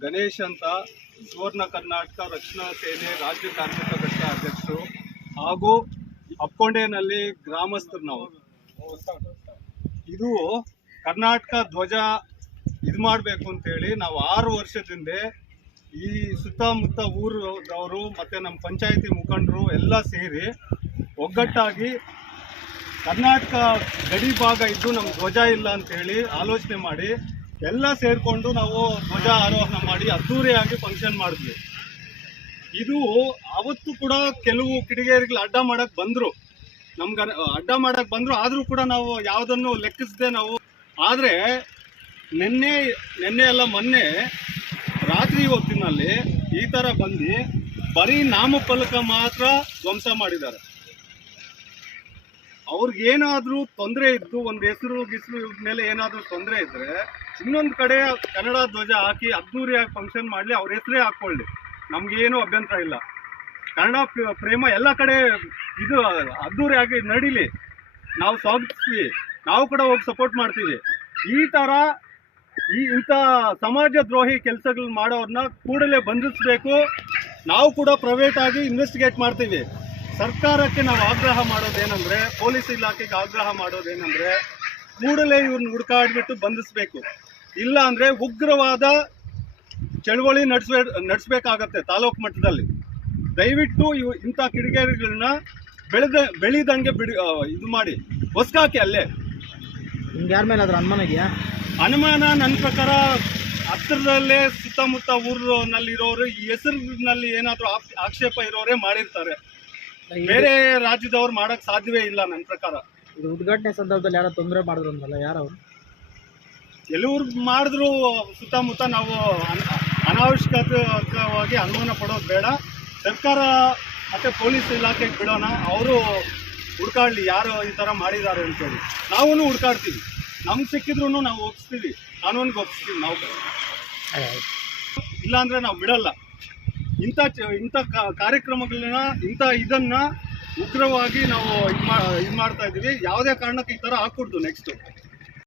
ಗಣೇಶ್ ಅಂತ ಸುವರ್ಣ ಕರ್ನಾಟಕ ರಕ್ಷಣಾ ಸೇನೆ ರಾಜ್ಯ ಕಾರ್ಮಿಕ ಘಟಕ ಅಧ್ಯಕ್ಷರು ಹಾಗೂ ಅಪ್ಪೊಂಡೇನಲ್ಲಿ ಗ್ರಾಮಸ್ಥರು ನಾವು. ಇದು ಕರ್ನಾಟಕ ಧ್ವಜ ಇದು ಮಾಡಬೇಕು ಅಂತೇಳಿ ನಾವು ಆರು ವರ್ಷದಿಂದ ಈ ಸುತ್ತಮುತ್ತ ಊರದವರು ಮತ್ತು ನಮ್ಮ ಪಂಚಾಯಿತಿ ಮುಖಂಡರು ಎಲ್ಲ ಸೇರಿ ಒಗ್ಗಟ್ಟಾಗಿ ಕರ್ನಾಟಕ ಗಡಿ ಭಾಗ ಇದ್ದು ನಮ್ಗೆ ಧ್ವಜ ಇಲ್ಲ ಅಂತೇಳಿ ಆಲೋಚನೆ ಮಾಡಿ ಎಲ್ಲ ಸೇರಿಕೊಂಡು ನಾವು ಧ್ವಜ ಆರೋಹಣ ಮಾಡಿ ಅದ್ದೂರಿಯಾಗಿ ಫಂಕ್ಷನ್ ಮಾಡಿದ್ವಿ. ಇದು ಅವತ್ತು ಕೂಡ ಕೆಲವು ಕಿಡಿಗೇರಿಗಳು ಅಡ್ಡ ಮಾಡಕ್ ಬಂದರು. ನಮ್ಗೆ ಅಡ್ಡ ಮಾಡಕ್ ಬಂದರು, ಆದರೂ ಕೂಡ ನಾವು ಯಾವುದನ್ನು ಲೆಕ್ಕಿಸದೆ ನಾವು ಆದರೆ ನಿನ್ನೆ ನಿನ್ನೆ ಎಲ್ಲ ಮೊನ್ನೆ ರಾತ್ರಿ ಹೊತ್ತಿನಲ್ಲಿ ಈ ಥರ ಬಂದು ಬರೀ ನಾಮಫಲಕ ಮಾತ್ರ ಧ್ವಂಸ ಮಾಡಿದ್ದಾರೆ. ಅವ್ರಿಗೇನಾದ್ರೂ ತೊಂದರೆ ಇದ್ದು ಒಂದು ಹೆಸರು, ಗಿಸ್ರು ಇವ್ರ ಮೇಲೆ ಏನಾದರೂ ತೊಂದರೆ ಇದ್ರೆ ಇನ್ನೊಂದು ಕಡೆ ಕನ್ನಡ ಧ್ವಜ ಹಾಕಿ ಅದ್ದೂರಿಯಾಗಿ ಫಂಕ್ಷನ್ ಮಾಡಲಿ, ಅವ್ರ ಹೆಸರೇ ಹಾಕ್ಕೊಳ್ಳಿ ನಮಗೇನು ಅಭ್ಯಂತರ ಇಲ್ಲ. ಕನ್ನಡ ಪ್ರೇಮ ಎಲ್ಲ ಕಡೆ ಇದು ಅದ್ದೂರಿಯಾಗಿ ನಡೀಲಿ. ನಾವು ಸ್ವಾಗತಿಸ್ತೀವಿ. ನಾವು ಕೂಡ ಹೋಗಿ ಸಪೋರ್ಟ್ ಮಾಡ್ತೀವಿ. ಈ ತರ ಈ ಇಂಥ ಸಮಾಜ ದ್ರೋಹಿ ಕೆಲಸಗಳು ಮಾಡೋರನ್ನ ಕೂಡಲೇ ಬಂಧಿಸಬೇಕು. ನಾವು ಕೂಡ ಪ್ರೈವೇಟ್ ಆಗಿ ಇನ್ವೆಸ್ಟಿಗೇಟ್ ಮಾಡ್ತೀವಿ. ಸರ್ಕಾರಕ್ಕೆ ನಾವು ಆಗ್ರಹ ಮಾಡೋದೇನಂದ್ರೆ ಪೊಲೀಸ್ ಇಲಾಖೆಗೆ ಆಗ್ರಹ ಮಾಡೋದೇನಂದ್ರೆ ಕೂಡಲೇ ಇವ್ರನ್ನ ಹುಡುಕಾಡ್ಬಿಟ್ಟು ಬಂಧಿಸಬೇಕು. ಇಲ್ಲ ಅಂದ್ರೆ ಉಗ್ರವಾದ ಚಳವಳಿ ನಡೆಸ್ಬೇ ನಡೆಸ್ಬೇಕಾಗತ್ತೆ ತಾಲೂಕು ಮಟ್ಟದಲ್ಲಿ. ದಯವಿಟ್ಟು ಇವು ಇಂಥ ಕಿಡಿಗೇರಿಗಳನ್ನ ಬೆಳೆದ ಬೆಳಿದಂಗೆ ಬಿಡಿ ಇದು ಮಾಡಿ. ಹೊಸ್ಕಾಕಿ ಅಲ್ಲೇ. ನಿಮ್ಗೆ ಯಾರ ಮೇಲೆ ಅದ್ರ ಅನುಮಾನ ಇದೆಯಾ? ಅನುಮಾನ ನನ್ನ ಪ್ರಕಾರ ಹತ್ತಿರದಲ್ಲೇ ಸುತ್ತಮುತ್ತ ಊರಿನಲ್ಲಿರೋರು ಈ ಹೆಸರಿನಲ್ಲಿ ಏನಾದರೂ ಆಕ್ಷೇಪ ಇರೋರೇ ಮಾಡಿರ್ತಾರೆ. ಬೇರೆ ರಾಜ್ಯದವ್ರು ಮಾಡಕ್ ಸಾಧ್ಯವೇ ಇಲ್ಲ ನನ್ನ ಪ್ರಕಾರ. ಇದು ಉದ್ಘಾಟನೆ ಸಂದರ್ಭದಲ್ಲಿ ಯಾರೋ ತೊಂದರೆ ಮಾಡಿದ್ರು ಅಂದಲ್ಲ ಯಾರು ಎಲ್ಲೂರು ಮಾಡಿದ್ರು ಸುತ್ತಮುತ್ತ ನಾವು ಅನ- ಅನಾವಶ್ಯಕವಾಗಿ ಅನುಮಾನ ಪಡೋದು ಬೇಡ. ಸರ್ಕಾರ ಮತ್ತೆ ಪೊಲೀಸ್ ಇಲಾಖೆಗೆ ಬಿಡೋಣ ಅವರು ಹುಡ್ಕಾಡ್ಲಿ ಯಾರು ಈ ಥರ ಮಾಡಿದ್ದಾರೆ ಅಂತೇಳಿ. ನಾವು ಹುಡ್ಕಾಡ್ತೀವಿ. ನಮ್ಗೆ ಸಿಕ್ಕಿದ್ರು ನಾವು ಒಪ್ಪಿಸ್ತೀವಿ ಕಾನೂನಿಗೆ ಒಪ್ಪಿಸ್ತೀವಿ ನಾವು. ಇಲ್ಲಾಂದ್ರೆ ನಾವು ಬಿಡಲ್ಲ. ಇಂಥ ಇಂಥ ಕಾರ್ಯಕ್ರಮಗಳನ್ನ, ಇಂಥ ಇದನ್ನ ಉಗ್ರವಾಗಿ ನಾವು ಇದು ಇದು ಮಾಡ್ತಾ ಇದ್ದೀವಿ ಯಾವುದೇ ಕಾರಣಕ್ಕೆ ಈ ಥರ ಹಾಕ್ಕೊಡ್ದು ನೆಕ್ಸ್ಟ್